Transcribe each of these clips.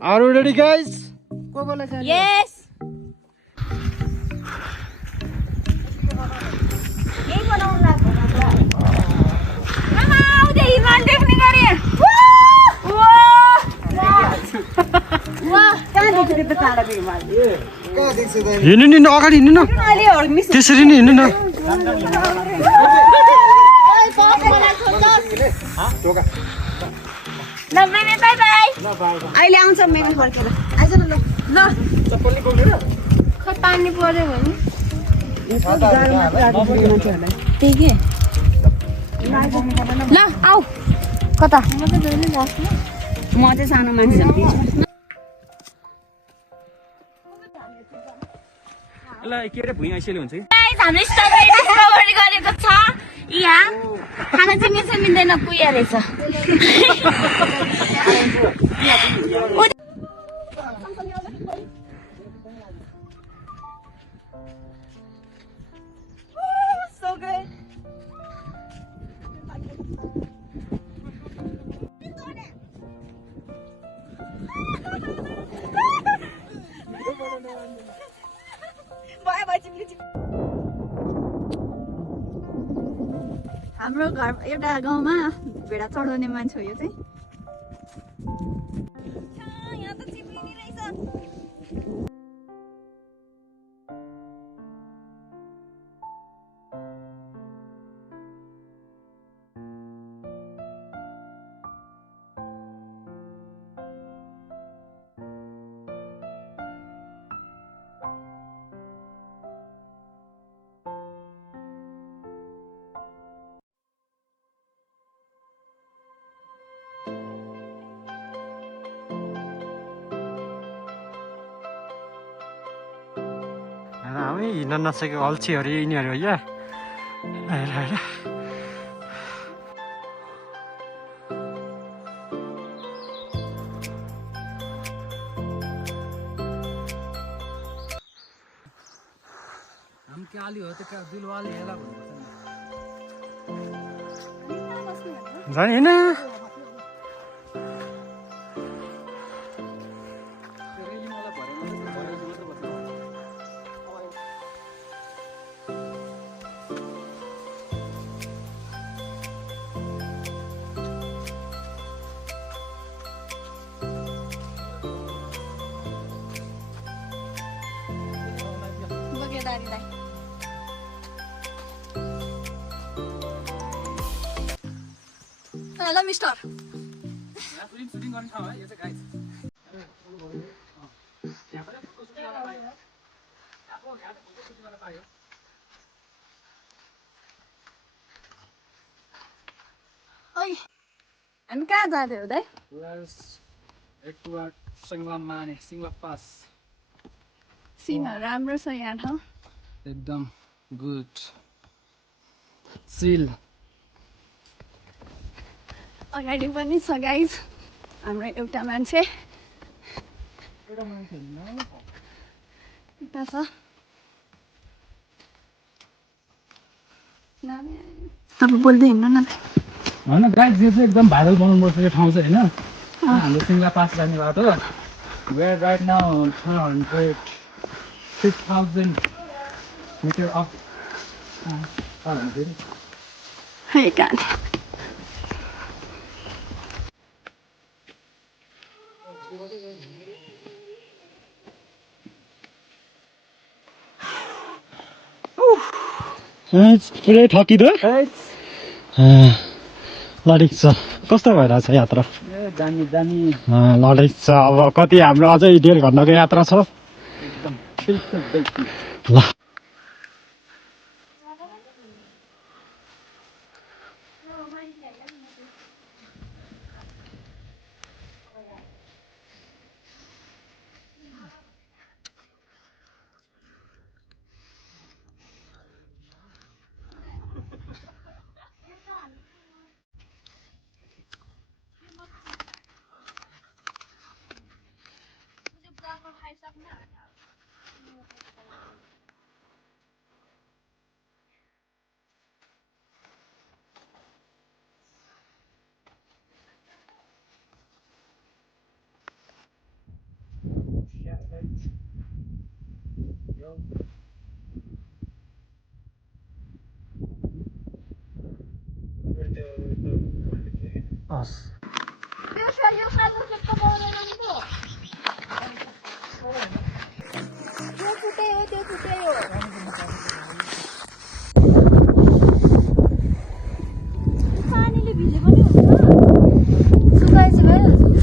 Are you ready, guys? Yes. यही बनाउनु लाग्यो मामा आउँदै हिमाल देख्ने गरे हिँड्नु नि अगाडि हिँड्नु न त्यसरी नै हिँड्नु न ल मेमे बाई बाई अहिले आउँछ मेमे फर्केर आइज न ल खै पानी पर्यो भने त्यही के ल आऊ कता म चाहिँ सानो मान्छे ल के अरे भुइँ आइसले हुन्छ कि हाम्रो स्ट्रबेरी डिस्कभरी गरेको छ यहाँ खाना चाहिँ मिठो मिल्दैन कुहिया रहेछ So good. हाम्रो घर एउटा गाउँमा भेडा चढाउने मान्छे हो यो चाहिँ यहाँ त चिप्लिने रहेछ हामी हिँड्न नसकेको अल्छीहरू यिनीहरू या हम क्या आली हो तो क्या दिल वाले हेला जाने हैन Hello, mister. सुटिङ गर्ने ठाउँ है यो चाहिँ गाइस Oi. हामी कहाँ जाँदै हो दाइ? एकवार सिङ्गलामा नि सिङ्गला पास सिन राम्रो छ यहाँ ठाउँ एकदम गुड सिल अगाडि पनि छ गाइस हाम्रो एउटा मान्छे यता छ तपाईँ बोल्दै हिँड्नु न होइन गाइस यो चाहिँ एकदम भाइरल बनाउनुपर्छ यो ठाउँ चाहिँ होइन हाम्रो सिङ्गला पास जाने बाटो वेयर राइट नाउ 6,000 मिटर अफ है कहाँ पुरै ठकिदो लडेको छ कस्तो भइरहेछ यात्रा दामी दामी लडेको छ अब कति हाम्रो अझै 1.5 घन्टाको यात्रा छ एकदम ल हस् यो सानो चाहिँ पकाउँदैन नि त त्यो छुट्टै हो पानीले भिजे पनि हुन्छ सुकाइ चाहिँ भइहाल्छ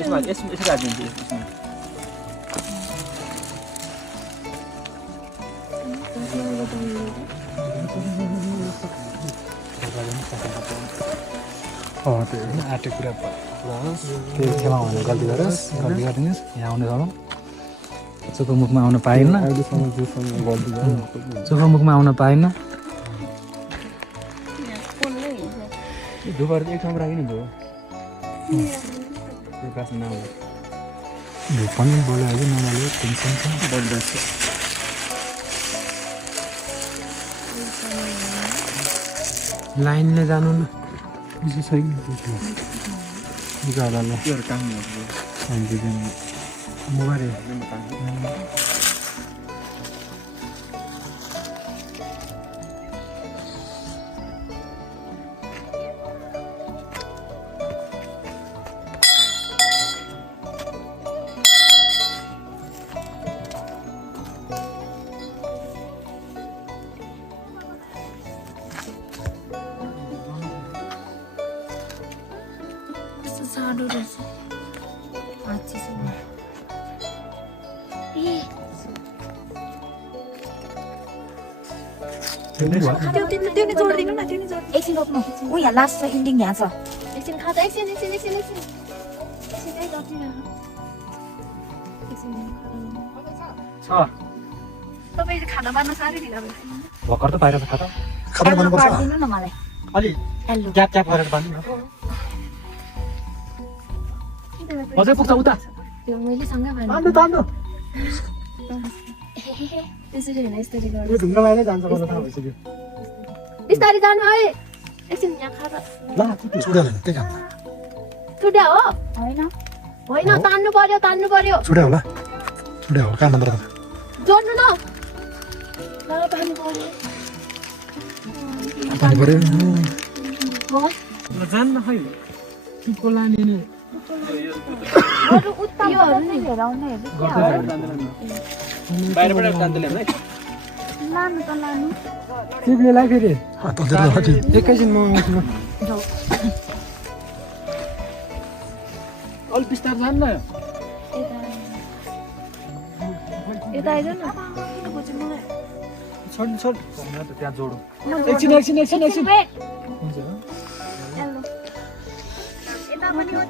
यसमा राखिदिन्छु यसमा त्यो आँटेको कुरा त्यो छेउमा भने गल्ती गरिदिनुहोस् यहाँ आउने गरौँ चोखो मुखमा आउन पाइन्न चोखो मुखमा आउन पाइन्न धुपहरू एक ठाउँमा राखिनु भयो प्रकाश नआउनु धुप पनि बोलायो नमाले टेन्सन छ बढिरहेको लाइनले जानु न विशेष छैन गालाले त्योहरू टाङ्नु मोबाइल साडो रहेछ त्यो नि जोडिदिनु न त्यो नि जोड एकछिन रोक्नु ऊ यहाँ लास्ट छ इन्डिङ यहाँ छ एकछिन खा त एकछिन तपाईँ खाना बाँड्न साह्रै ढिला भयो भर्खर त बाहिर खाता खाना बाँडिदिनु न मलाई अलि हेलो ग्याप गरेर बाँध्नु न अझै पुग्छ उता त्यो मैले सँगै तान्नु तान्नु त्यसरी होइन यसरी यो गर्नु ढुङ्गा बाहिरै जान्छ मलाई थाहा भइसक्यो बिस्तारै जानु है एकछिन यहाँ खा ल छुट्या त्यही काम छुट्या हो होइन होइन तान्नु पर्यो छुट्या होला छुट्या हो कहाँ नम्बर जोड्नु न पानी पर्यो पानी पर्यो जान्न खै टिपको लाने नि अरु उत्ताहरू नै लिएर आउनु बाहिरबाट जान्दै ल्याउनु है लानु त लानु टिप्नेलाई फेरि एकैछिन म आउँछु अलि बिस्तार जान्न यता आइज न छोड छोड त्यहाँ जोडौँ एकछिन हुन्छ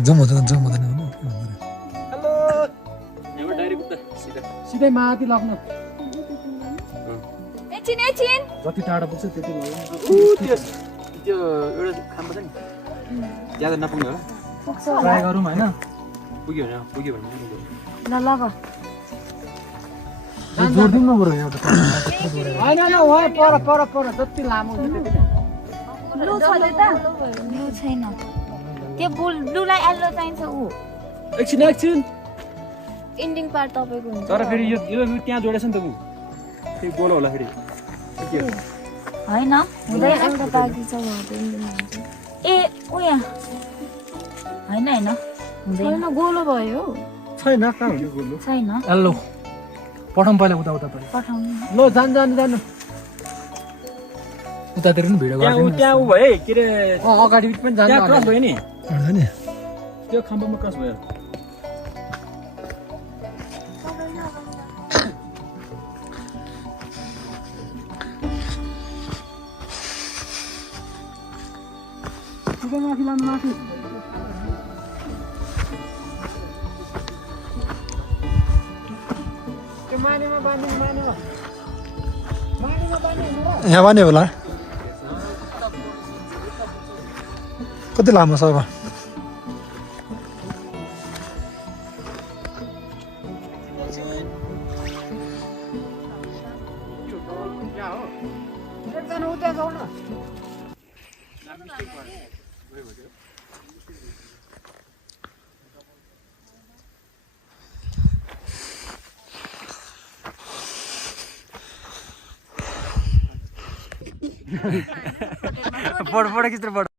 जम हुँदैन सिधै माथि लाग्नु एकछिन जति टाढा पुग्छ त्यति भयो त्यो एउटा खाम्बा छ नि ज्यादा नपुग्ने होला पुग्छ ट्राई गरौँ होइन पुग्यो भने ल लग जोडिदिउँ न बरु एउटा होइन वहाँ पर जति लामो हुन्छ त्यति ब्लू छ त ब्लू छैन त्यो ब्लूलाई येल्लो चाहिन्छ ऊ एकछिन इन्डिङ पार्ट तपाईको हुन्छ तर फेरि यो त्यहाँ जोडेछ नि त ऊ फेरि गोलो होला फेरि हैन हुँदै एउटा बाँकी छ ए उ यहाँ हैन हुँदैन गोलो भयो छैन कहाँ हुन्छ गोलो छैन हेलो पठाउँ पहिला उता पठाउनु ल जानु उतातिर पनि भिडियो त्यहाँ ऊ भयो है के अरे अगाडि पनि जानु त्यहाँ क्रस भयो नि नि त्यो खम्बामा क्रस भयो माथि लानु माथि यहाँ बाँध्यो होला कति लामो छ अब फोटो खिच्नु